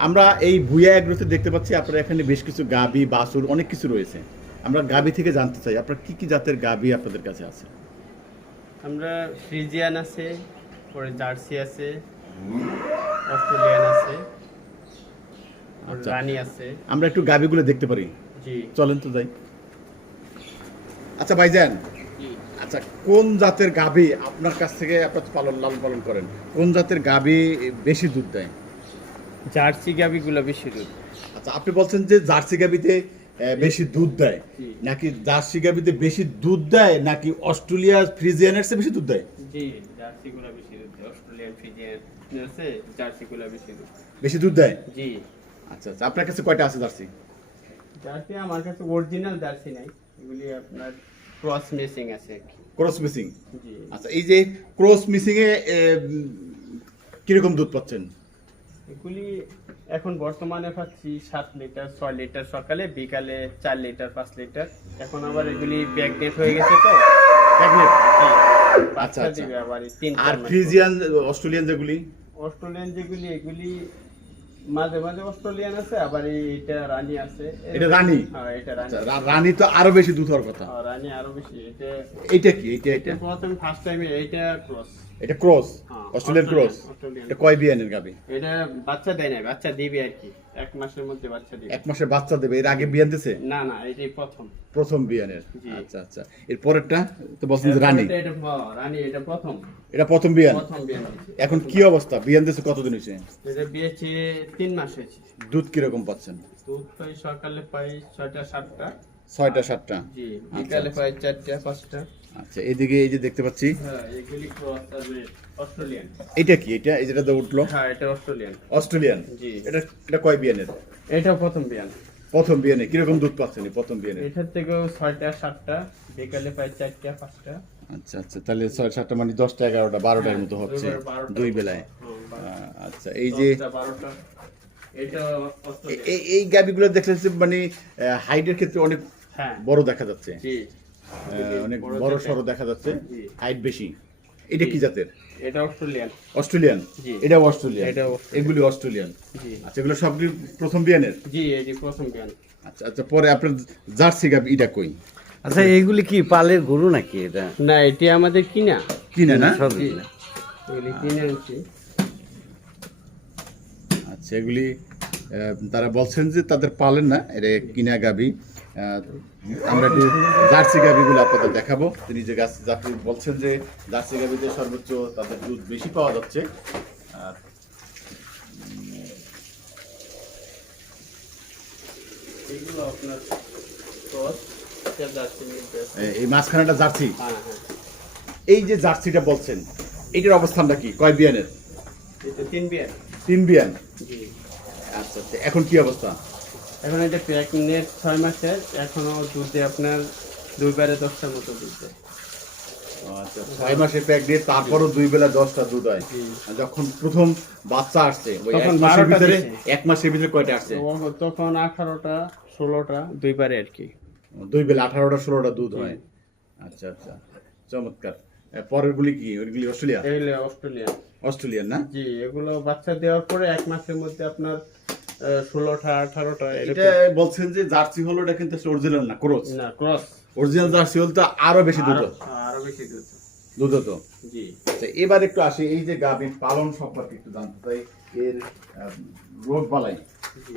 আমরা এই ভুয়া এগ্রোতে দেখতে পাচ্ছি আপনারা এখানে বেশ কিছু গাবি বাছুর অনেক কিছু রয়েছে। আমরা গাবি থেকে জানতে চাই আপনার কি কি জাতের গাবি আপনাদের কাছে আছে? আমরা ফ্রিজিয়ান আছে পরে জার্সি আছে অস্ট্রেলিয়ান আছে আর আচ্ছা। আছে। আমরা একটু গাবিগুলো দেখতে পারি। জি। চলেন তো যাই। আচ্ছা ভাইজান। আচ্ছা কোন জাতের গাবি আপনার কাছ থেকে আপনার পালন লালন পালন করেন? কোন জাতের গাবি বেশি দুধ দেয়? জার্সি গাবিগুলো বেশি দুধ। আচ্ছা আপনি বলছেন যে জার্সি গাবিতে বেশি দুধ দেয়। নাকি জার্সি গাবিতে বেশি দুধ দেয় নাকি অস্ট্রেলিয়া ফ্রিজিয়ানের চেয়ে বেশি দুধ দেয়? জি জার্সিগুলো বেশি দুধ দেয়। অস্ট্রেলিয়ান ফ্রিজিয়ান আছে জার্সিগুলো বেশি দুধ। বেশি দুধ দেয়? জি। আচ্ছা আচ্ছা আপনার কাছে কয়টা আছে জার্সি? জার্সি আমার কাছে অরিজিনাল জার্সি নাই। এগুলি আপনার ক্রস মিসিং আছে ক্রস মিসিং? জি। আচ্ছা এই যে ক্রস মিসিং এ কীরকম দুধ পাচ্ছেন? এগুলি এখন বর্তমানে পাচ্ছি সাত লিটার ছয় লিটার সকালে বিকালে চার লিটার পাঁচ লিটার। এখন আবার এগুলি প্রেগনেন্ট হয়ে গেছে তো? আচ্ছা, আচ্ছা। দিবে আবার তিন আর ফ্রিজিয়ান অস্ট্রেলিয়ান যেগুলি? অস্ট্রেলিয়ান যেগুলি এগুলি মাঝে মাঝে অস্ট্রেলিয়ান আছে আবার এটা রানী আছে। এটা রানী? হ্যাঁ এটা রানী। আচ্ছা, রানী তো আরও বেশি কথা। রানী আরও বেশি। এটা এইটা কি? এটা এটা প্রথম ফার্স্ট টাইমে ক্রস এটা ক্রস হ্যাঁ, অস্ট্রেলিয়ান ক্রস। এটা কয় বিয়ানের গাবি? এটা বাচ্চা দেয় না বাচ্চা দিবে আর কি। এক মাসের মধ্যে বাচ্চা দিবে। এক মাসের বাচ্চা দেবে এর আগে বিয়ান দিছে না না এটাই প্রথম। প্রথম বিয়ানের। আচ্ছা আচ্ছা। এর পরেরটা তো বলছেন রানী। এটা- রানী এটা প্রথম। এটা প্রথম বিয়ান প্রথম বিয়ে হয়েছে। এখন কি অবস্থা? বিয়ান দিছে কতদিন হয়েছে এটা বিয়েছে তিন মাস হয়েছে দুধ কীরকম পাচ্ছেন? দুধ পাই সকালে পাই ছয়টা সাতটা। ছয়টা সাতটা? জি বিকালে আচ্ছা। পাই চারটা পাঁচটা। আচ্ছা এদিকে এই যে দেখতে পাচ্ছি। হ্যাঁ এগুলি ক্রস আসবে অস্ট্রেলিয়ান। এটা কি? এটা এই যেটা উঠল হ্যাঁ এটা অস্ট্রেলিয়ান। অস্ট্রেলিয়ান? জি। এটা এটা কয় বিয়ানের? এটা প্রথম বিয়ান। প্রথম বিয়ানে। কীরকম দুধ পাচ্ছেন প্রথম বিয়ানে? এটার থেকেও ছয়টা সাতটা বিকালে পাই চারটা পাঁচটা। আচ্ছা আচ্ছা তাহলে ছয় সাতটা মানে দশটা এগারোটা বারোটার মতো হচ্ছে দুই বেলায়। হ্যাঁ, আচ্ছা এই যে এই- গাবিগুলো দেখলে মানে হাইটের ক্ষেত্রে অনেক হ্যাঁ। বড় দেখা যাচ্ছে। অনেক বড় বড় সড়ো দেখা যাচ্ছে। হাইট বেশি। এটা কি জাতের? এটা অস্ট্রেলিয়ান। অস্ট্রেলিয়ান? জি। এটাও অস্ট্রেলিয়ান? অস্ট্রেলিয়ান। এগুলি অস্ট্রেলিয়ান? আচ্ছা এগুলো সবগুলি প্রথম বিয়ানের? জি এটি প্রথম বিয়ান। আচ্ছা আচ্ছা পরে আপনার জার্সি গাবি এটা কই? আচ্ছা এইগুলি কি পালের গরু নাকি এটা? না এটি আমাদের কিনা। কিনে না? সব জি। এগুলি কিনে আচ্ছা এগুলি তারা বলছেন যে তাদের পালেন না এটা কিনা গাবি। আমরা একটু জার্সি গাবিগুলো আপনাদের দেখাবো। তিনি যে গাছ যাত্রী বলছেন যে জার্সি গাবিতে সর্বোচ্চ তাদের দুধ বেশি পাওয়া যাচ্ছে। আর এগুলো আপনার এই মাঝখানেটা জার্সি? হ্যাঁ হ্যাঁ। এই যে জার্সিটা বলছেন এটার অবস্থানটা কি? কয় বিয়ানের? তিন বিয়ান। তিন বিয়ান। আচ্ছা আচ্ছা। এখন কি অবস্থা? এখন এটা প্রেগনেন্ট ছয় মাসের এখনও দুধে আপনার দুইবারে দশটার মতো দুধ দেয়। আচ্ছা ছয় মাসের প্যাক দিয়ে তারপরও দুই বেলা দশটা দুধ হয়। যখন প্রথম বাচ্চা আসছে এক তখন মাসের ভিতরে এক মাসের ভিতরে কয়টা আসছে? তখন আঠারোটা ষোলোটা দুইবারে আর কি। দুই বেলা আঠারোটা ষোলোটা দুধ হয়। আচ্ছা আচ্ছা চমৎকার। এ, পরের গুলি কি? ওইগুলি অস্ট্রেলিয়া? এগুলো অস্ট্রেলিয়ান অস্ট্রেলিয়ান না? জি এগুলো বাচ্চা দেওয়ার পরে এক মাসের মধ্যে আপনার ষোলোটা আঠারোটা এটা বলছেন যে জার্সি হলো এটা কিন্তু অরিজিনাল না ক্রস। না ক্রস। অরিজিনাল জার্সি হল তো আরও বেশি দুধ। আরও বেশি দুধ দুধ হতো জি। আচ্ছা এবার একটু আসি এই যে গাভী পালন সম্পর্কে একটু জানতে চাই। এর রোগ বালাই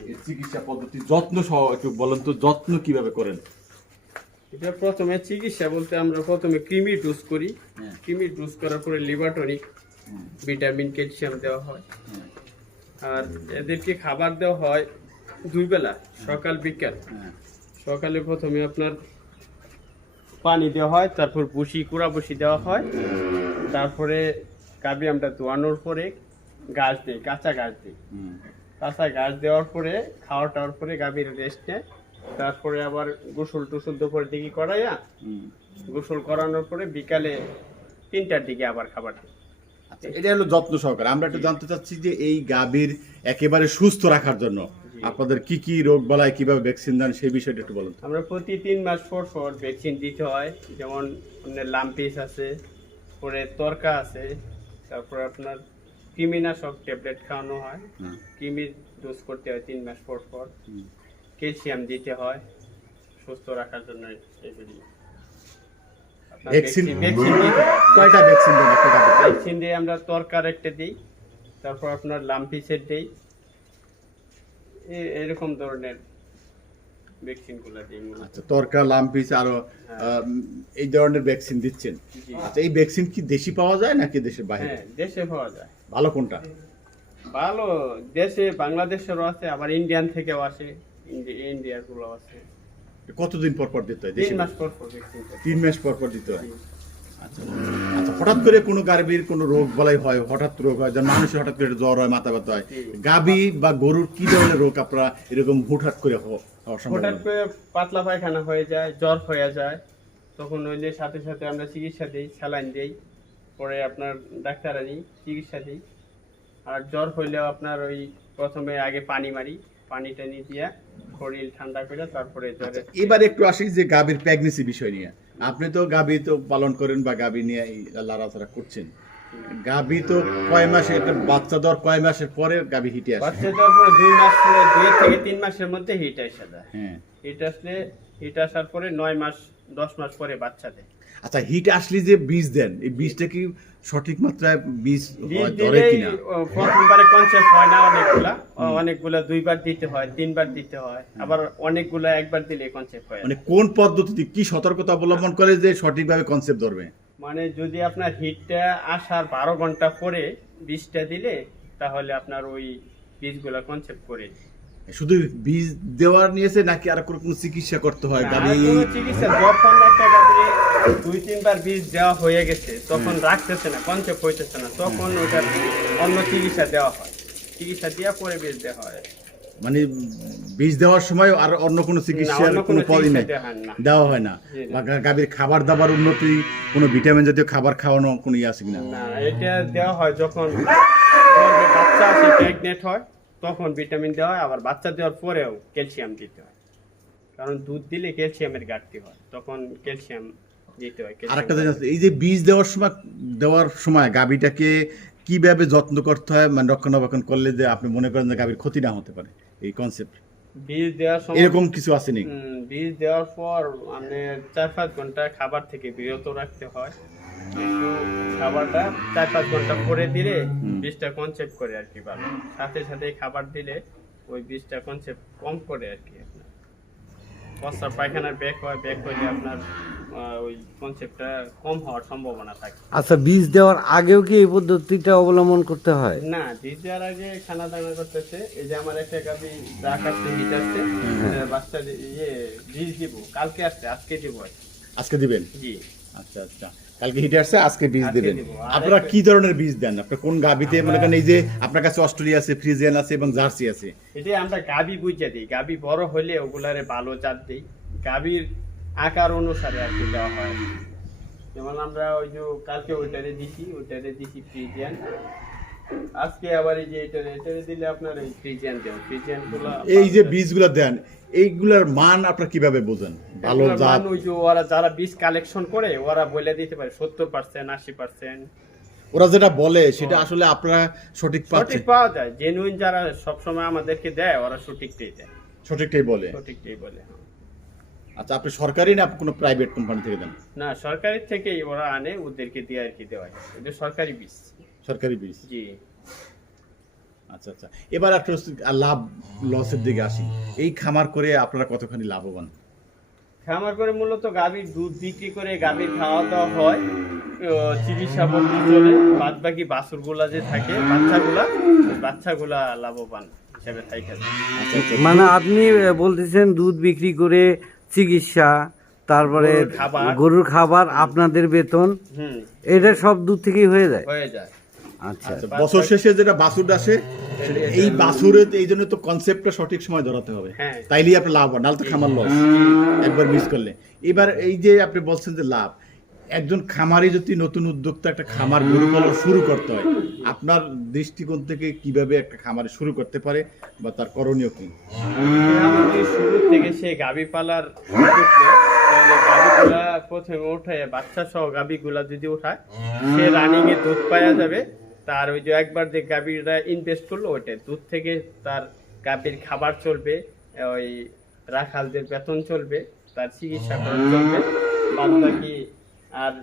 এর চিকিৎসা পদ্ধতি যত্ন সহ একটু বলেন তো যত্ন কীভাবে করেন? এটা প্রথমে চিকিৎসা বলতে আমরা প্রথমে ক্রিমি ডোজ করি। হ্যাঁ। ক্রিমি ডোজ করার পরে লিভার টনিক ভিটামিন ক্যালসিয়াম দেওয়া হ্যাঁ, আর এদেরকে খাবার দেওয়া হয় দুই বেলা সকাল বিকাল। হ্যাঁ, সকালে প্রথমে আপনার পানি দেওয়া হয় তারপর বসি কুড়া বসি দেওয়া হয়। তারপরে কাবি আমরা ধোয়ানোর পরে গাছ দিই কাঁচা গাছ দিই কাঁচা গাছ দেওয়ার পরে খাওয়া টাওয়ার পরে গাভীর রেস্ট নেয় তারপরে আবার গোসল টুসল দুপুরের দিকে করাইয়া গোসল করানোর পরে বিকালে তিনটার দিকে আবার খাবার দিই আচ্ছা, এটা হলো যত্ন সহকারে। আমরা একটু জানতে চাচ্ছি যে এই গাভীর একেবারে সুস্থ রাখার জন্য আপনাদের কি কি রোগ বালাই কীভাবে ভ্যাকসিন দেন সেই বিষয়টা একটু বলুন আমরা প্রতি তিন মাস পর পর ভ্যাকসিন দিতে হয়। যেমন লাম্পিস আছে পরে তরকা আছে তারপর আপনার কৃমিনাশক ট্যাবলেট খাওয়ানো হয়। হ্যাঁ। কৃমির ডোজ করতে হয় তিন মাস পর পর। ক্যালসিয়াম দিতে হয় সুস্থ রাখার জন্য এগুলি ভ্যাকসিন ভ্যাকসিন- ভ্যাকসিন দিতে। কয়টা ভ্যাকসিন দেন একটা ভ্যাকসিন দিয়ে আমরা তরকার একটা দিই তারপর আপনার লাম্পি সেট দিই। এরকম ধরনের ভ্যাকসিনগুলো দিই মূলত। আচ্ছা তরকা লাম্পিস আরও এই ধরনের ভ্যাকসিন দিচ্ছেন। আচ্ছা এই ভ্যাকসিন কি দেশি পাওয়া যায় নাকি দেশের বাইরে? হ্যাঁ দেশে পাওয়া যায়। ভালো কোনটা? ভালো দেশে বাংলাদেশেরও আছে আবার ইন্ডিয়ান থেকেও আসে ইন্ডি- ইন্ডিয়ারগুলো আছে। কতদিন পর পর দিতে হয় তিন মাস পর পর তিন মাস পর পর দিতে হয়? আচ্ছা আচ্ছা হঠাৎ করে কোনো গাভীর কোনো রোগ বলাই হয় হঠাৎ রোগ হয় যেমন মানুষের হঠাৎ করে জ্বর হয় মাথা ব্যথা হয়। গাভী বা গরুর কি ধরনের রোগ আপনারা এরকম হুটহাট করে হঠাৎ করে পাতলা পায়খানা হয়ে যায় জ্বর হয়ে যায় তখন হইলে সাথে সাথে আমরা চিকিৎসা দিই স্যালাইন দিই পরে আপনার ডাক্তার আনি চিকিৎসা দিই। আর জ্বর হইলেও আপনার ওই প্রথমে আগে পানি মারি পানি টানি দিয়া শরীর ঠান্ডা করে তারপরে জ্বরে এবার একটু আসি যে গাভীর প্রেগনেন্সি বিষয় নিয়ে। আপনি তো গাভী তো পালন করেন বা গাভী নিয়ে লড়াচড়া করছেন। গাভী তো কয় মাসে একটা বাচ্চা দর কয় মাসের পরে গাভী হিটে আসে? বাচ্চা দর পরে দুই মাস পরে দুই থেকে তিন মাসের মধ্যে হিট আসে হ্যাঁ। হিট আসলে হিট আসার পরে নয় মাস দশ মাস পরে বাচ্চা দেয় আচ্ছা হিট আসলে যে বীজ দেন এই বীজটা কি সঠিক মাত্রায় বীজ ধরে কিনা? প্রথমবারে কনসেপ্ট হয় না অনেকগুলা। অনেকগুলা দুইবার দিতে হয় তিনবার দিতে হয়। আবার অনেকগুলা একবার দিলে কনসেপ্ট হয়। মানে কোন পদ্ধতিতে কি সতর্কতা অবলম্বন করে যে সঠিকভাবে কনসেপ্ট ধরবে? মানে যদি আপনার হিটটা আসার বারো ঘণ্টা পরে বীজটা দিলে তাহলে আপনার ওই বীজগুলা কনসেপ্ট করে শুধু বীজ দেওয়ার নিয়েছে নাকি আর কোনো কোনো চিকিৎসা করতে হয়? কোনো চিকিৎসা যখন একটা দুই তিনবার বীজ দেওয়া হয়ে গেছে তখন রাখতেছে না কনসেপ্ট হইতেছে না তখন ওটার অন্য চিকিৎসা দেওয়া হয়। চিকিৎসা দেওয়া পরে বীজ দেওয়া হয়। মানে বীজ দেওয়ার সময় আর অন্য কোনো চিকিৎসার কোনো পদই নেই। দেওয়া হয় না। বা গাভীর খাবার দাবার উন্নতি কোনো ভিটামিন জাতীয় খাবার খাওয়ানো কোনো ইয়ে আছে কিনা? না এটা দেওয়া হয় যখন বাচ্চা আসে প্রেগনেন্ট হয় তখন ভিটামিন দেওয়া হয় আবার বাচ্চা দেওয়ার পরেও ক্যালসিয়াম দিতে হয়। কারণ দুধ দিলে ক্যালসিয়ামের ঘাটতি হয় তখন ক্যালসিয়াম দিতে হয় আর একটা calcium জিনিস এই যে বীজ দেওয়ার সময় দেওয়ার সময় গাভীটাকে কীভাবে যত্ন করতে হয় মানে রক্ষণাবেক্ষণ করলে যে আপনি মনে করেন যে গাভীর ক্ষতি না হতে পারে এই কনসেপ্ট বীজ দেওয়ার সময় এরকম কিছু আছে নাকি? বীজ দেওয়ার পর মানে চার পাঁচ ঘণ্টা খাবার থেকে বিরত রাখতে হয় খাবারটা চার পাঁচ ঘণ্টা পরে দিলে বীজটা কনসেপ্ট করে আর কি ভালো। সাথে সাথে খাবার দিলে ওই বীজটা কনসেপ্ট কম করে আর কি আপনার। পায়খানার ব্যাক হয় ব্যাক হইলে আপনার ওই কনসেপ্টটা কম হওয়ার সম্ভাবনা থাকে। আচ্ছা বীজ দেওয়ার আগেও কি এই পদ্ধতিটা অবলম্বন করতে হয়? না বীজ দেওয়ার আগে খানা দানা করতেছে। এই যে আমার একটা গাবি ডাক আসছে হিট আসছে বাচ্চা ইয়ে বীজ দিব। কালকে আসছে আজকে দিব আজকে দিবেন? জি। আচ্ছা আচ্ছা। কালকে হিটে আসছে আজকে বীজ দেবেন। আপনারা কি ধরনের বীজ দেন? আপনার কোন গাভীতে মনে করেন এই যে আপনার কাছে অস্ট্রেলিয়া আছে ফ্রিজিয়ান আছে এবং জার্সি আছে? এটাই আমরা গাবি বুঝে দিই। গাবি বড় হলে ওগুলারে ভালো জাত দিই। গাবির আকার অনুসারে আর কি দেওয়া হয়। যেমন আমরা ওই যে কালকে ওইটারে দিছি ওইটারে দিছি ফ্রিজিয়ান। আজকে আবার এই যে এটারে এটারে দিলে আপনার এই ফ্রিজিয়ান দেন ফ্রিজিয়ানগুলো এই যে বীজগুলো দেন এইগুলার মান আপনারা কীভাবে বোঝেন? ভালো জাত? ওই যে ওরা যারা বীজ কালেকশন করে ওরা বলে দিতে পারে সত্তর পার্সেন্ট আশি পার্সেন্ট ওরা যেটা বলে সেটা আসলে আপনারা সঠিক পাচ্ছেন। সঠিক পাওয়া যায় জেনুইন যারা সবসময় আমাদেরকে দেয় ওরা সঠিকটাই দেয়। সঠিকটাই বলে? সঠিকটাই বলে। আচ্ছা আপনি সরকারি না কোনো প্রাইভেট কোম্পানি থেকে দেন? না সরকারি থেকেই ওরা আনে ওদেরকে দিয়ে আর কি দেওয়া হয় এটা সরকারি বীজ। সরকারি বীজ জি। আচ্ছা আচ্ছা। এবার একটা লাভ লসের দিকে আসি। এই খামার করে আপনারা কতখানি লাভবান? খামার করে মূলত গাভীর দুধ বিক্রি করে গাভীর খাওয়া দাওয়া হয় চিকিৎসা বন্ধু চলে। বাদ বাকি বাছুরগুলা যে থাকে বাচ্চাগুলা বাচ্চাগুলা লাভবান হিসেবে থাকে। আচ্ছা আচ্ছা। মানে আপনি বলতেছেন দুধ বিক্রি করে চিকিৎসা তারপরে গরুর খাবার। গরুর খাবার আপনাদের বেতন। এটা সব দুধ থেকেই হয়ে যায়? হয়ে যায়। আচ্ছা। আচ্ছা, বছর শেষে যেটা বাছুর আসে এই এই জন্য তো কনসেপ্টটা সঠিক সময় ধরাতে হবে। হ্যাঁ। তাইলেই আপনি লাভ হন নাহলে তো খামার লস একবার মিস করলে। এবার এই যে আপনি বলছেন যে লাভ একজন খামারি যদি নতুন উদ্যোক্তা একটা খামার গরু পালন শুরু করতে হয় আপনার দৃষ্টিকোণ থেকে কীভাবে একটা খামারে শুরু করতে পারে বা তার করণীয় কি? শুরু থেকে সে গাভী পালার তাহলে গাভীগুলা প্রথমে উঠে বাচ্চা সহ গাভীগুলা যদি উঠায় সে রানিং এ দুধ পাওয়া যাবে। তার ওই যে একবার যে গাভীরা ইনভেস্ট করল ওইটা দুধ থেকে তার গাভীর খাবার চলবে ওই রাখালদের বেতন চলবে তার চিকিৎসা খরচ চলবে। বাদ বাকি আর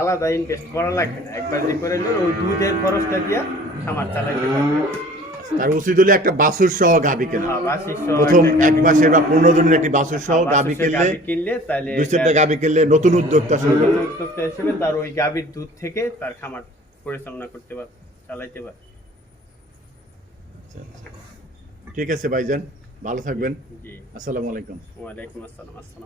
আলাদা ইনভেস্ট করা লাগবে না। একবার যে করে নিল ওই দুধের খরচটা দিয়া খামার চালাইতে পারবে। তার উচিত হলে একটা বাছুর সহ গাবি কেনা। হ্যাঁ, প্রথম এক মাসের বা পনেরো দিনের একটি বাছুর সহ গাবি কিনলে দুই চারটা গাবি কিনলে নতুন উদ্যোক্তা উদ্যোক্তা হিসেবে তার ওই গাভীর দুধ থেকে তার খামার পরিচালনা করতে পারবে চালাইতে পারবে ঠিক আছে ভাইজান। ভালো থাকবেন। জি। আসসালামু আলাইকুম। ওয়ালাইকুম আসসালাম। আসসালাম